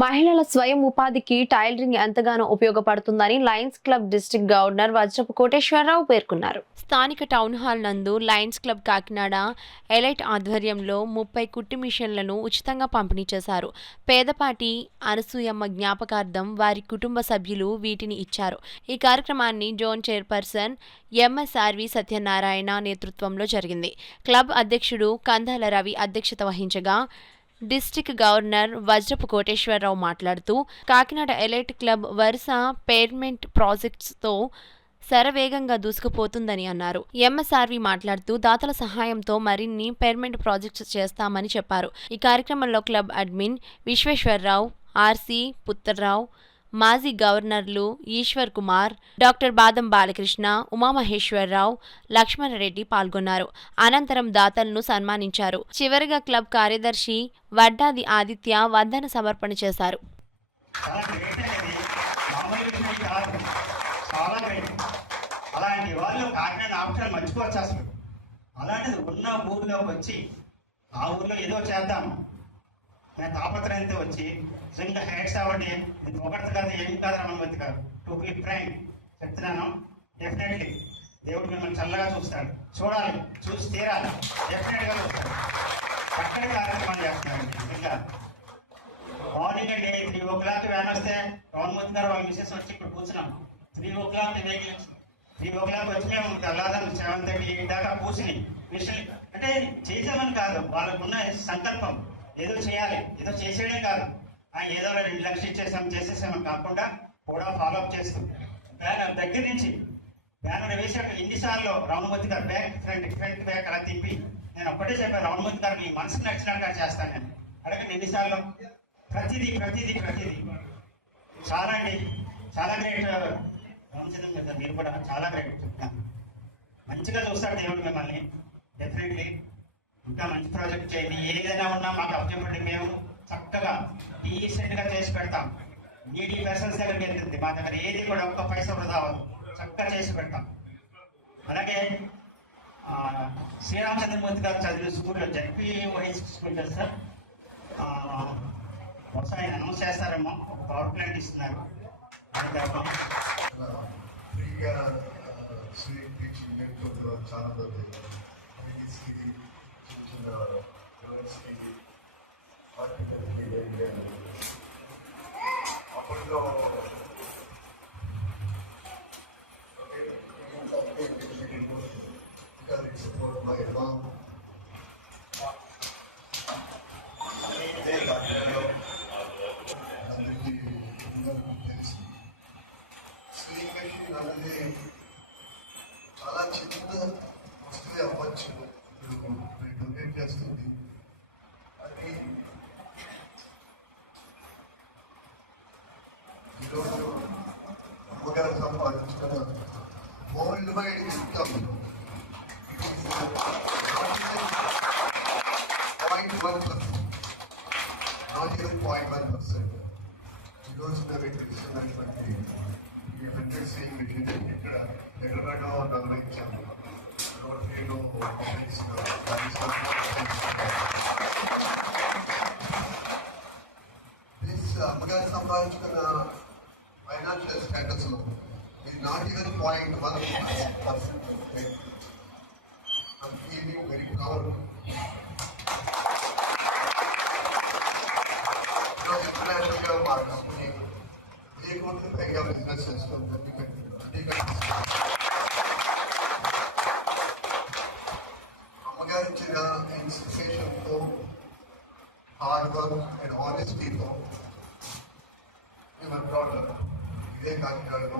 మహిళల స్వయం ఉపాధికి టైలరింగ్ ఎంతగానో ఉపయోగపడుతుందని లయన్స్ క్లబ్ డిస్ట్రిక్ట్ గవర్నర్ వజ్రపు కోటేశ్వరరావు పేర్కొన్నారు. స్థానిక టౌన్ హాల్ నందు లయన్స్ క్లబ్ కాకినాడ ఎలైట్ ఆధ్వర్యంలో 30 కుట్టు మిషన్లను ఉచితంగా పంపిణీ చేశారు. పేదపాటి అనసూయమ్మ జ్ఞాపకార్థం వారి కుటుంబ సభ్యులు వీటిని ఇచ్చారు. ఈ కార్యక్రమాన్ని జోన్ చైర్పర్సన్ ఎంఎస్ఆర్వి సత్యనారాయణ నేతృత్వంలో జరిగింది. క్లబ్ అధ్యక్షుడు కందాల రవి అధ్యక్షత వహించగా డిస్ట్రిక్ట్ గవర్నర్ వజ్రపు కోటేశ్వరరావు మాట్లాడుతూ కాకినాడ ఎలైట్ క్లబ్ వరుస పేర్మెంట్ ప్రాజెక్ట్స్తో శరవేగంగా దూసుకుపోతుందని అన్నారు. ఎంఎస్ఆర్వి మాట్లాడుతూ దాతల సహాయంతో మరిన్ని పేర్మెంట్ ప్రాజెక్ట్స్ చేస్తామని చెప్పారు. ఈ కార్యక్రమంలో club admin Visweswara Rao, RC Putrarao, మాజీ గవర్నర్లు ఈశ్వర్ కుమార్, డాక్టర్ బాదం బాలకృష్ణ, ఉమామహేశ్వరరావు, లక్ష్మణరెడ్డి పాల్గొన్నారు. అనంతరం దాతలను సన్మానించారు. చివరిగా క్లబ్ కార్యదర్శి వడ్డాది ఆదిత్య వందన సమర్పణ చేశారు. నేను తాపత్రయంతో వచ్చి ఇంకా హ్యాట్స్ అవ్వండి, ఇది ఒకటి కాదు ఏం కాదు అనుమతి కాదు. టు బి ఫ్రాంక్ చెప్తున్నాను, డెఫినెట్లీ దేవుడు మిమ్మల్ని చల్లగా చూస్తాడు. చూడాలి, చూసి తీరాలి, డెఫినెట్గా చూస్తాడు. ఎక్కడి కార్యక్రమాలు చేస్తున్నారండి. ఇంకా మార్నింగ్ అంటే 3 o'clock వ్యాన్ వస్తే రామమూర్తి గారు వాళ్ళ మిసెస్ వచ్చి ఇక్కడ కూర్చున్నాం. 3 o'clock వెహికల్ 3 o'clock వచ్చి మేము తెల్లాదాం 7:30 దాకా కూర్చుని మిషన్ అంటే చేసామని కాదు, వాళ్ళకున్న సంకల్పం ఏదో చేయాలి, ఏదో చేసేయడం కాదు, ఏదో 2 లక్షలు చేసేసామని కాకుండా కూడా ఫాలోఅప్ చేస్తూ బ్యానర్ దగ్గర నుంచి బ్యానర్ వేసాక ఎన్నిసార్లు రామమూర్తి గారు ఫ్రంట్ బ్యాక్ అలా తిప్పి నేను ఒక్కటే చెప్పాను, రామమూర్తి గారు మీ మనసుకు నచ్చినట్టుగా చేస్తాను నేను అడగండి ఎన్నిసార్లు. ప్రతిదీ చాలా అండి, చాలా గ్రేట్ రామచంద్రన్ గారు, మీరు కూడా చాలా గ్రేట్ చెప్తాను. మంచిగా చూస్తాడు దేవుడు మిమ్మల్ని. డెఫినెట్లీ ఇంకా మంచి ప్రాజెక్ట్ చేయండి. ఏదైనా ఉన్నా మాకు అప్పచెప్పండి, మేము చక్కగా డీసెంట్గా చేసి పెడతాం. నీడీ పర్సన్స్ దగ్గరికి వెళ్తుంది, మా దగ్గర ఏది కూడా ఒక్క పైసా వృధా అవ్వదు, చక్కగా చేసి పెడతాం. అలాగే శ్రీరామచంద్రమూర్తి గారు చదివిన స్కూల్లో జడ్పీ వైస్ స్కూల్ కదా సార్, బహుశా ఆయన అనౌన్స్ చేస్తారేమో, ఒక పవర్ ప్లాంట్ ఇస్తున్నారు. అప్పట్లో స్లీప్ మెషిన్ అనేది చాలా చిన్న వస్తువు అవ్వచ్చు, డొనేట్ చేస్తుంది. అది ఈరోజు అమ్మగారు సంపాదించుకున్న world wide income 0.1%, not even 0.1%. ఈరోజు ఇక్కడ ఇస్తున్నటువంటి ఈ 100 సేల్ మెషిన్ ఇక్కడ హైదరాబాద్లో నిర్వహించాము. రోటరీలో అమ్మగారు సంపాదించుకున్న ఫైనాన్షియల్ స్టేటస్ లో ఇది not even 0.1%. I'm feeling very proud. ఇంటర్నేషనల్గా మా కంపెనీ 1 కోటి పైగా బిజినెస్ చేస్తుంది. అమ్మగారు ఇచ్చిన ఇన్స్పిరేషన్తో, హార్డ్ వర్క్ అండ్ ఆనెస్టీతో మేము ప్రౌడ్. ఇదే కాకినాడలో